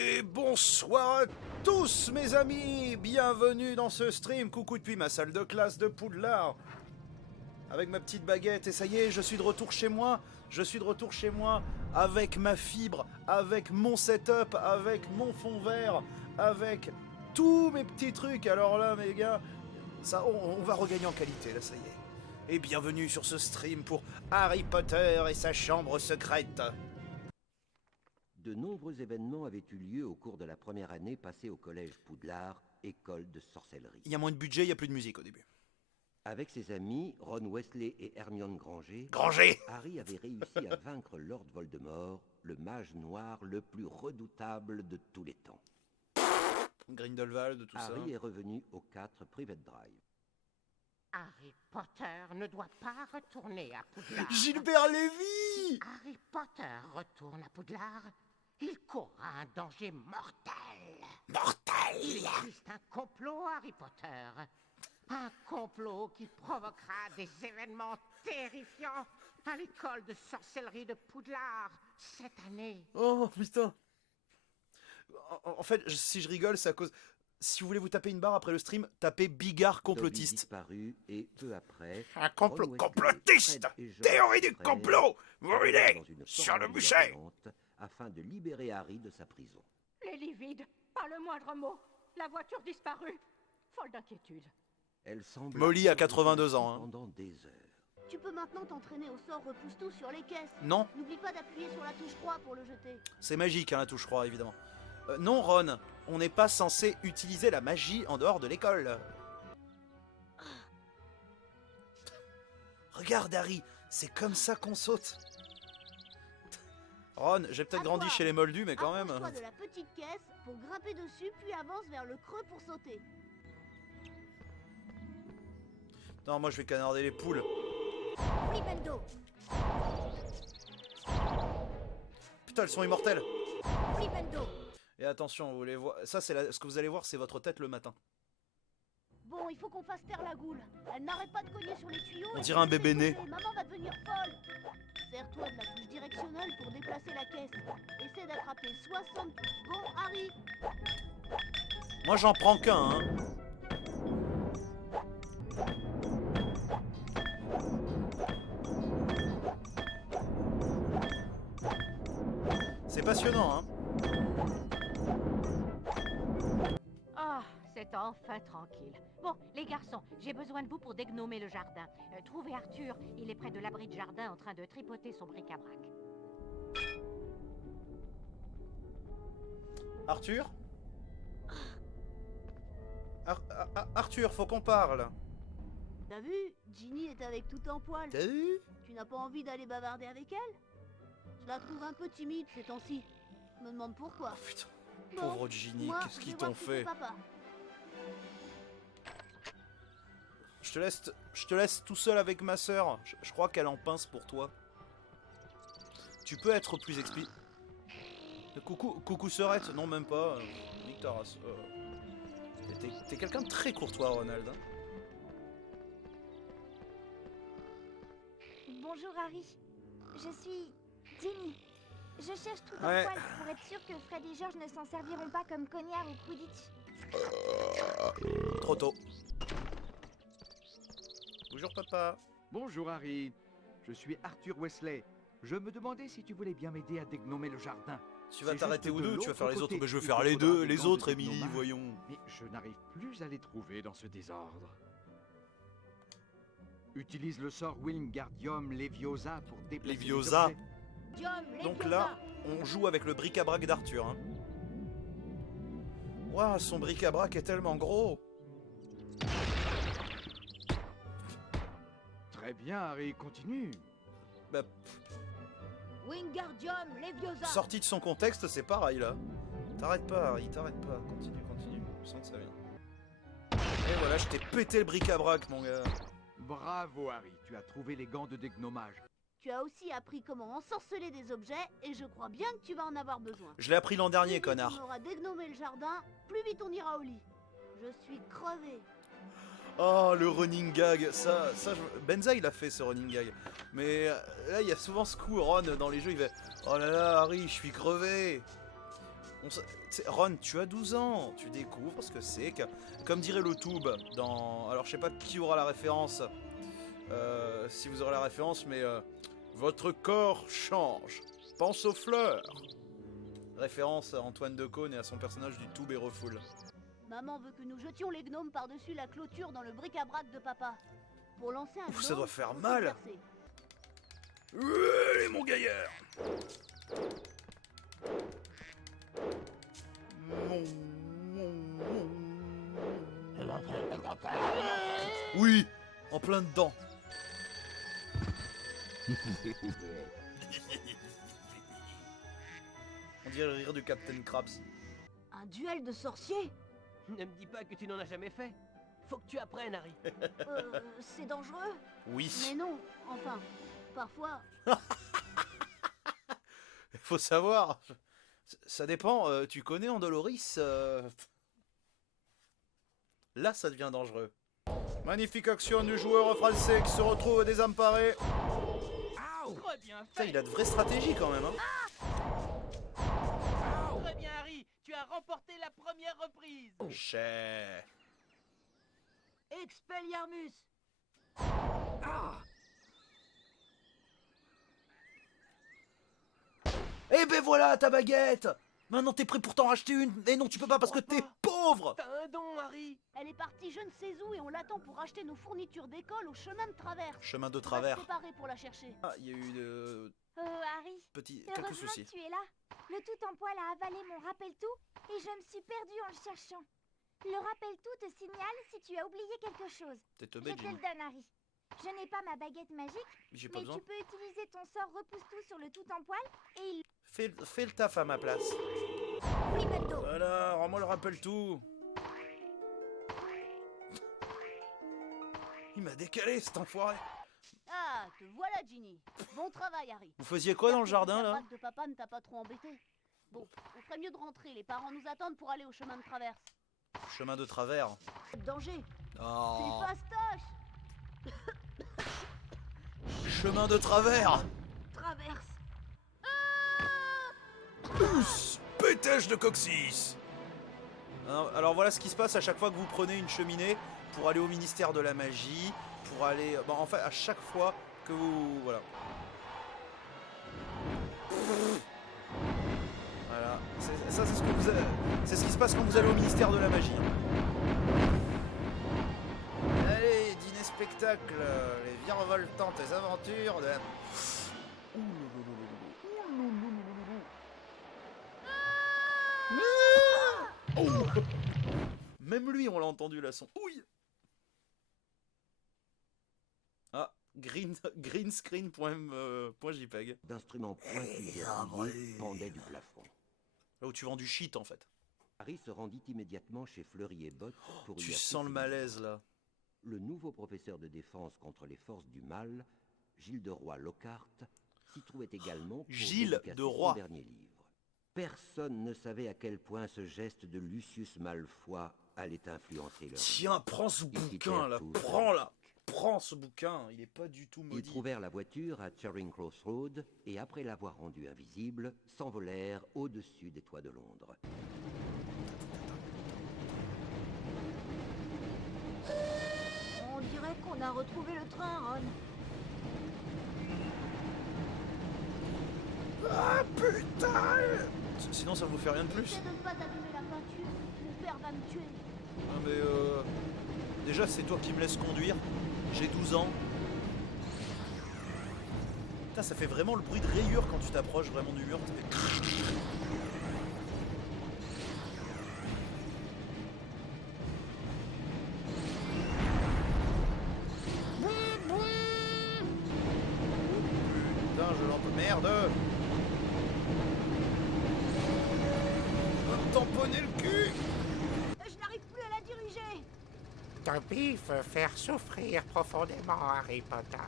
Et bonsoir à tous mes amis, bienvenue dans ce stream. Coucou depuis ma salle de classe de Poudlard. Avec ma petite baguette, et ça y est, je suis de retour chez moi. Je suis de retour chez moi avec ma fibre, avec mon setup, avec mon fond vert, avec tous mes petits trucs. Alors là, mes gars, ça, on va regagner en qualité, là, ça y est. Et bienvenue sur ce stream pour Harry Potter et sa chambre secrète. De nombreux événements avaient eu lieu au cours de la première année passée au collège Poudlard, école de sorcellerie. Il y a moins de budget, il y a plus de musique au début. Avec ses amis, Ron Weasley et Hermione Granger, Harry avait réussi à vaincre Lord Voldemort, le mage noir le plus redoutable de tous les temps. Grindelwald, tout ça. Harry est revenu au 4 Private Drive. Harry Potter ne doit pas retourner à Poudlard. Gilbert Lévy! Harry Potter retourne à Poudlard. Il courra un danger mortel. Il existe un complot, Harry Potter. Un complot qui provoquera des événements terrifiants à l'école de sorcellerie de Poudlard cette année. Oh putain! En fait, si je rigole, c'est à cause... Si vous voulez vous taper une barre après le stream, tapez Bigard complotiste. Disparu et peu après... Un complot complotiste! Théorie du complot! Brûlé sur le bûcher! Afin de libérer Harry de sa prison. Les lits vides, pas le moindre mot. La voiture disparue. Folle d'inquiétude. Elle semble... Molly a 82 ans. Hein. Pendant des heures. Tu peux maintenant t'entraîner au sort repousse-tout sur les caisses. Non, N'oublie pas d'appuyer sur la touche croix pour le jeter. c'est magique hein, la touche croix, évidemment. Non, Ron, on n'est pas censé utiliser la magie en dehors de l'école. Regarde, Harry, c'est comme ça qu'on saute. Ron, j'ai peut-être grandi chez les Moldus, mais quand même... Approche-toi de la petite caisse pour grimper dessus, puis avance vers le creux pour sauter. Non, moi je vais canarder les poules. Flipendo, Putain, elles sont immortelles. flipendo. Et attention, vous voulez voir... Ça, c'est ce que vous allez voir, c'est votre tête le matin. Bon, il faut qu'on fasse taire la goule. Elle n'arrête pas de cogner sur les tuyaux. On et dirait un de les bébé né. défoncer. Maman va devenir folle. Sers-toi de la touche directionnelle pour déplacer la caisse. Essaie d'attraper 60... Bon, Harry. Moi, j'en prends qu'un, hein. C'est passionnant, hein. Ah, c'est enfin tranquille. Bon, les garçons, j'ai besoin de vous pour dégnomer le jardin. Trouvez Arthur, il est près de l'abri de jardin en train de tripoter son bric-à-brac. Arthur Arthur, faut qu'on parle. T'as vu, Ginny est avec tout en poil. T'as vu? Tu n'as pas envie d'aller bavarder avec elle? Je la trouve un peu timide ces temps-ci. Je me demande pourquoi. Oh, putain, Bon, pauvre Ginny, moi, qu'est-ce je qu'ils vais voir t'ont si fait? c'est papa. Je te laisse tout seul avec ma sœur. Je crois qu'elle en pince pour toi. Tu peux être plus explicite. Coucou sœurette. Non, même pas. Nique ta race. T'es quelqu'un de très courtois, Ronald. Hein. Bonjour Harry, je suis Ginny. Je cherche tout Ouais. en poil pour être sûr que Fred et George ne s'en serviront pas comme cognards au Quidditch. Trop tôt. Bonjour papa. Bonjour Harry, je suis Arthur Weasley. Je me demandais si tu voulais bien m'aider à dégnomer le jardin. Tu vas C'est t'arrêter juste où de deux? Tu vas faire les l'autre autres? côté. Mais je veux Il faire te les faudra deux, des les gants de autres, Émilie, dénommage. voyons. Mais je n'arrive plus à les trouver dans ce désordre. Utilise le sort Wingardium Leviosa pour déplacer les Leviosa. objets. Diom, Donc Leviosa. là, on joue avec le bric-à-brac d'Arthur. Hein. Waouh, son bric-à-brac est tellement gros. Très bien Harry, continue. Bah, Wingardium Leviosa. sorti de son contexte, c'est pareil là. T'arrêtes pas, Harry, t'arrêtes pas. Continue, continue. Je sens que ça vient. Et voilà, je t'ai pété le bric-à-brac, mon gars. Bravo Harry, tu as trouvé les gants de dégnommage. Tu as aussi appris comment ensorceler des objets et je crois bien que tu vas en avoir besoin. Je l'ai appris l'an dernier, Plus vite connard. on aura dégnommé le jardin, plus vite on ira au lit. Je suis crevé. Oh, le running gag. Benza, il a fait ce running gag. Mais là, il y a souvent ce coup, Ron, dans les jeux, il fait « Oh là là, Harry, je suis crevé !» Ron, tu as 12 ans, tu découvres ce que c'est que, comme dirait le tube dans... Alors je sais pas qui aura la référence, si vous aurez la référence, mais votre corps change, pense aux fleurs. Référence à Antoine Decaune et à son personnage du tube et refoule. Maman veut que nous jetions les gnomes par-dessus la clôture dans le bric-à-brac de papa. Pour lancer un Ouf, ça gnome, doit faire faut se mal. percer. Allez mon gaillard. Oui, en plein dedans. On dirait le rire du Captain Krabs. Un duel de sorciers? Ne me dis pas que tu n'en as jamais fait. Faut que tu apprennes, Harry. C'est dangereux? Oui. Mais non, enfin, parfois. Il faut savoir. Ça dépend. Tu connais Andoloris Là, ça devient dangereux. Magnifique action du joueur français qui se retrouve désemparé. Très bien Putain, fait. il a de vraies stratégies quand même. Hein. Très bien, Harry. Tu as remporté la première reprise. Cher. Expelliarmus! Eh ben voilà ta baguette. Maintenant t'es prêt pour t'en racheter une. Et non, tu peux pas parce que t'es pauvre. T'as un don, Harry. Elle est partie je ne sais où et on l'attend pour acheter nos fournitures d'école au chemin de traverse. Chemin de On va se travers. préparer pour la chercher. Ah, il y a eu de Harry, quelques heureusement soucis. que tu es là. Le tout en poil a avalé mon rappel-tout et je me suis perdue en le cherchant. Le rappel-tout te signale si tu as oublié quelque chose. T'es Je teubé, te Jim. le donne, Harry. Je n'ai pas ma baguette magique, J'ai pas mais besoin. tu peux utiliser ton sort repousse-tout sur le tout en poil et il... Fais le taf à ma place. Flipetto. Voilà, rends-moi le rappel tout. Il m'a décalé cet enfoiré. Ah, te voilà Ginny. Bon travail Harry. Vous faisiez quoi dans le jardin là? Le de papa ne t'a pas trop embêté. Bon, on ferait mieux de rentrer. Les parents nous attendent pour aller au chemin de traverse. Chemin de travers. Danger. Oh. C'est fastoche. Chemin de travers. Traverse. Pétèche de coccyx. Alors voilà ce qui se passe à chaque fois que vous prenez une cheminée pour aller au ministère de la magie, pour aller... Bon, en fait, à chaque fois que vous... Voilà. Voilà. Ça, c'est ce que vous... C'est ce qui se passe quand vous allez au ministère de la magie. Allez, dîner spectacle, les virevoltantes aventures de... Oh. Même lui, on l'a entendu là, son ouille. Ah, greenscreen.jpg. D'instruments pointus et rayés pendaient du plafond. Là où tu vends du shit en fait. Harry se rendit immédiatement chez Fleury et Botte pour Tu lui sens le appliquer malaise là. le nouveau professeur de défense contre les forces du mal, Gilles de Roy Lockhart, s'y trouvait également pour Gilles dédicacer de son Roy. dernier livre. Personne ne savait à quel point ce geste de Lucius Malfoy allait influencer leur vie. Tiens, prends ce bouquin là, prends ce bouquin, il est pas du tout Ils maudit. trouvèrent la voiture à Charing Cross Road et après l'avoir rendue invisible, s'envolèrent au-dessus des toits de Londres. On dirait qu'on a retrouvé le train, Ron. Ah putain! Sinon ça vous fait rien de plus. Essaie de ne pas abîmer la peinture. Mon père va me tuer. Non mais déjà c'est toi qui me laisses conduire. J'ai 12 ans. Putain, ça fait vraiment le bruit de rayure quand tu t'approches vraiment du mur. Ça fait... Putain, je l'entends. Merde! Va me tamponner le cul! Je n'arrive plus à la diriger. Dobby veut faire souffrir profondément Harry Potter.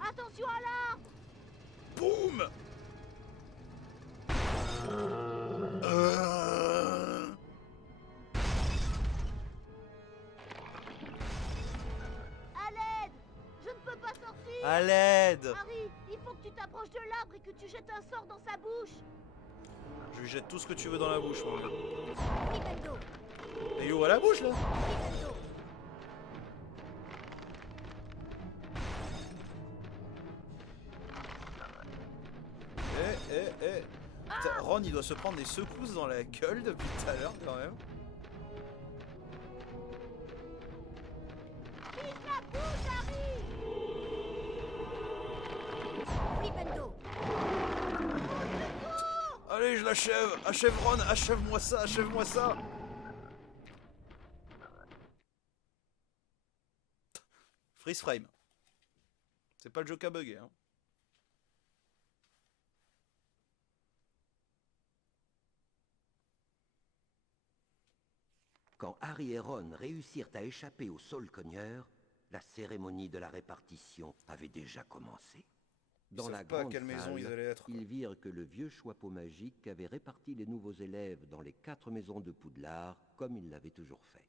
Attention à l'arbre. Boum! À l'aide. Je ne peux pas sortir. À l'aide! Harry, il faut que tu t'approches de l'arbre et que tu jettes un sort dans sa bouche. Je lui jette tout ce que tu veux dans la bouche, moi. Flipendo. Et il ouvre la bouche, là. Flipendo. Putain, Ron, il doit se prendre des secousses dans la gueule depuis tout à l'heure, quand même. Fiche la bouche, Harry. Flipendo. Allez, je l'achève. Achève Ron, achève-moi ça, achève-moi ça. Freeze frame. C'est pas le jeu qui a bugué, hein. Quand Harry et Ron réussirent à échapper au Saule-Cogneur, la cérémonie de la répartition avait déjà commencé. Dans Ils la savent pas à grande quelle maison salle, ils allaient être, quoi. ils virent que le vieux Choixpeau magique avait réparti les nouveaux élèves dans les 4 maisons de Poudlard, comme il l'avait toujours fait.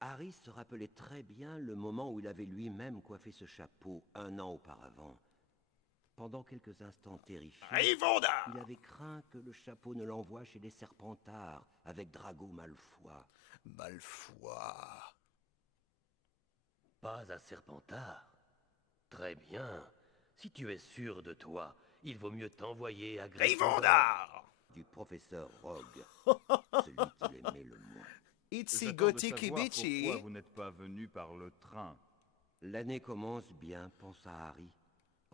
Harry se rappelait très bien le moment où il avait lui-même coiffé ce chapeau 1 an auparavant. Pendant quelques instants terrifiés, il avait craint que le chapeau ne l'envoie chez les Serpentards avec Drago Malfoy. Malfoy. Pas à Serpentard. Très bien. Si tu es sûr de toi, il vaut mieux t'envoyer à Gryffondor. Du professeur Rogue, celui qu'il aimait le moins. Itsy J'attends de Gothic savoir Bitchy. pourquoi vous n'êtes pas venu par le train. L'année commence bien, pensa Harry.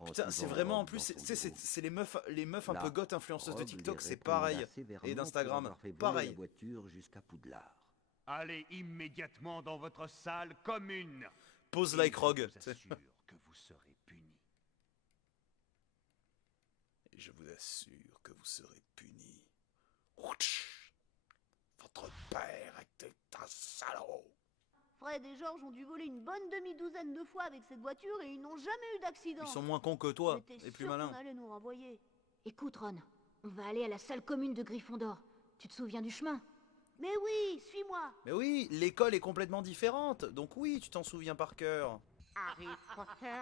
Putain, c'est vraiment en plus, c'est les meufs un peu goth influenceuses de TikTok, c'est pareil. Et d'Instagram, pareil. La voiture jusqu'à Poudlard. Allez immédiatement dans votre salle commune. Pose like Rogue. Je vous assure que vous serez puni. Et je vous assure que vous serez punis. Ouch. Votre père était un salaud. Fred et George ont dû voler une bonne demi-douzaine de fois avec cette voiture et ils n'ont jamais eu d'accident. Ils sont moins cons que toi, J'étais et plus sûre malins. qu'on allait nous renvoyer. Écoute, Ron, on va aller à la salle commune de Gryffondor. Tu te souviens du chemin? Mais oui, suis-moi. Mais oui, l'école est complètement différente, donc oui, tu t'en souviens par cœur. Harry Potter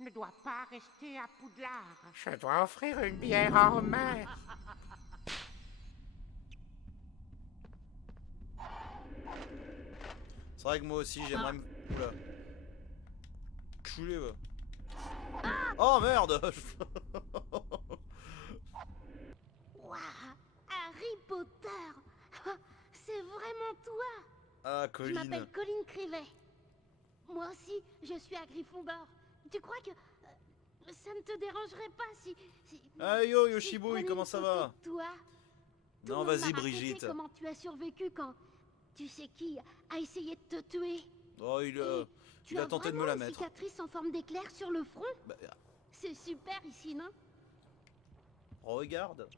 ne doit pas rester à Poudlard. Je dois offrir une bière en main. C'est vrai que moi aussi j'aimerais me... Oula. Culé, va. Oh merde. Waouh, Harry Potter. C'est vraiment toi. Ah, Je Colline. m'appelle Colline Crivet. Moi aussi, je suis à Gryffondor. Tu crois que ça ne te dérangerait pas si... Ah yo, si je Yoshibouille, prenais comment une ça photo va? de toi. Tout Non, le monde vas-y, m'a raconté Brigitte. comment tu as survécu quand... Tu sais qui a essayé de te tuer. Oh, il Tu a as tenté de me vraiment la une mettre. cicatrice en forme d'éclair sur le front. Bah, C'est super ici, non? regarde.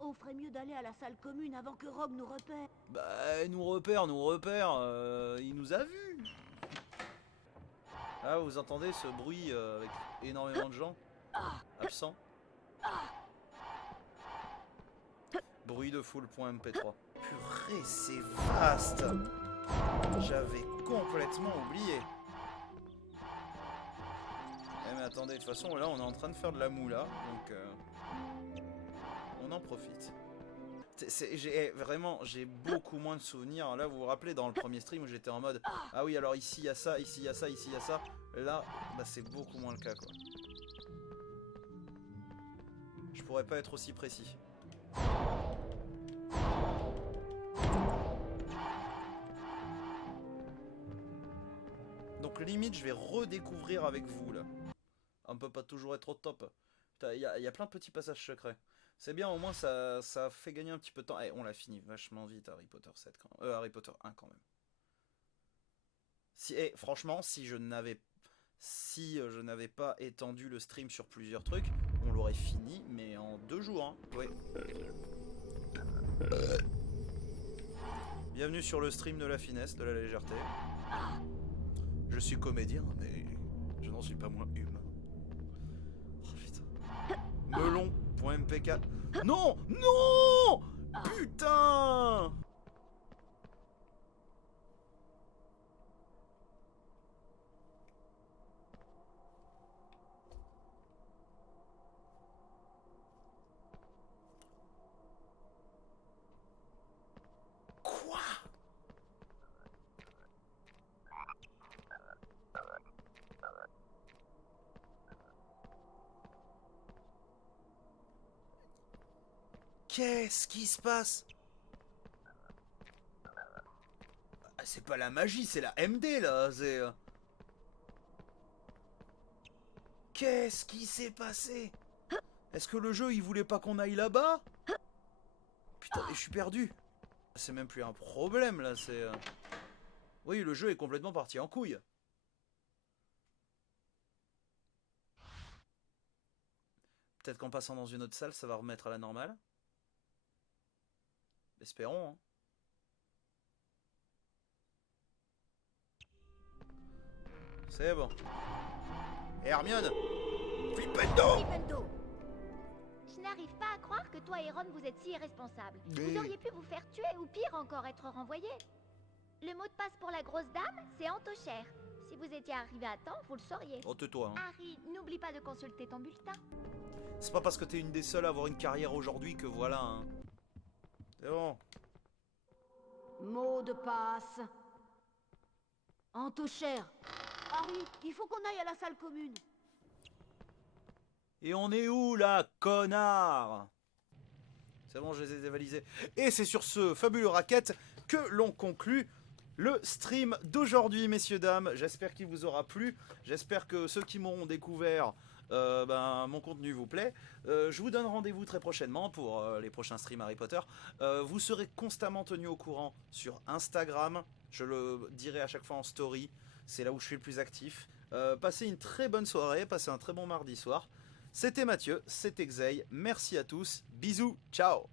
On ferait mieux d'aller à la salle commune avant que Rogue nous repère. Bah, nous repère. Il nous a vus. Ah, vous entendez ce bruit avec énormément de gens absents. Bruit de foule.mp3. Purée, c'est vaste. J'avais complètement oublié. Eh mais attendez, de toute façon, là, on est en train de faire de la moula, donc on en profite. J'ai beaucoup moins de souvenirs. Là, vous vous rappelez, dans le premier stream où j'étais en mode ah oui, alors ici il y a ça, ici il y a ça, ici il y a ça. Là, bah, c'est beaucoup moins le cas, quoi. Je pourrais pas être aussi précis. Donc limite, je vais redécouvrir avec vous, là. On peut pas toujours être au top. Il y a plein de petits passages secrets. C'est bien, au moins ça fait gagner un petit peu de temps. Eh, on l'a fini vachement vite, Harry Potter 7 quand même. Harry Potter 1 quand même. Franchement, si je n'avais pas étendu le stream sur plusieurs trucs, on l'aurait fini, mais en 2 jours. Hein. Ouais. Bienvenue sur le stream de la finesse, de la légèreté. Je suis comédien, mais je n'en suis pas moins humain. Oh putain. Melon.mpk. Non! Non! Putain! Qu'est-ce qui se passe? Ah, c'est pas la magie, c'est la MD là, c'est... Qu'est-ce qui s'est passé? Est-ce que le jeu il voulait pas qu'on aille là-bas? Putain, mais je suis perdu. C'est même plus un problème là, c'est... Oui, le jeu est complètement parti en couille. Peut-être qu'en passant dans une autre salle, ça va remettre à la normale. Espérons, hein. C'est bon. Et Hermione, Flipendo! Je n'arrive pas à croire que toi et Ron vous êtes si irresponsables. Mais- Vous auriez pu vous faire tuer ou pire encore être renvoyé. Le mot de passe pour la grosse dame, c'est Antochère. Si vous étiez arrivé à temps, vous le sauriez. Oh, tais-toi, hein. Harry, n'oublie pas de consulter ton bulletin. C'est pas parce que t'es une des seules à avoir une carrière aujourd'hui que voilà, hein. C'est bon. Mot de passe. Antochère. Harry, il faut qu'on aille à la salle commune. Et on est où là, connard? C'est bon, je les ai dévalisés. Et c'est sur ce fabuleux racket que l'on conclut le stream d'aujourd'hui, messieurs, dames. J'espère qu'il vous aura plu. J'espère que ceux qui m'auront découvert, mon contenu vous plaît. Je vous donne rendez-vous très prochainement pour les prochains streams Harry Potter. Vous serez constamment tenus au courant sur Instagram. Je le dirai à chaque fois en story. C'est là où je suis le plus actif. Passez une très bonne soirée. Passez un très bon mardi soir. C'était Mathieu, c'était Xey. Merci à tous. Bisous. Ciao.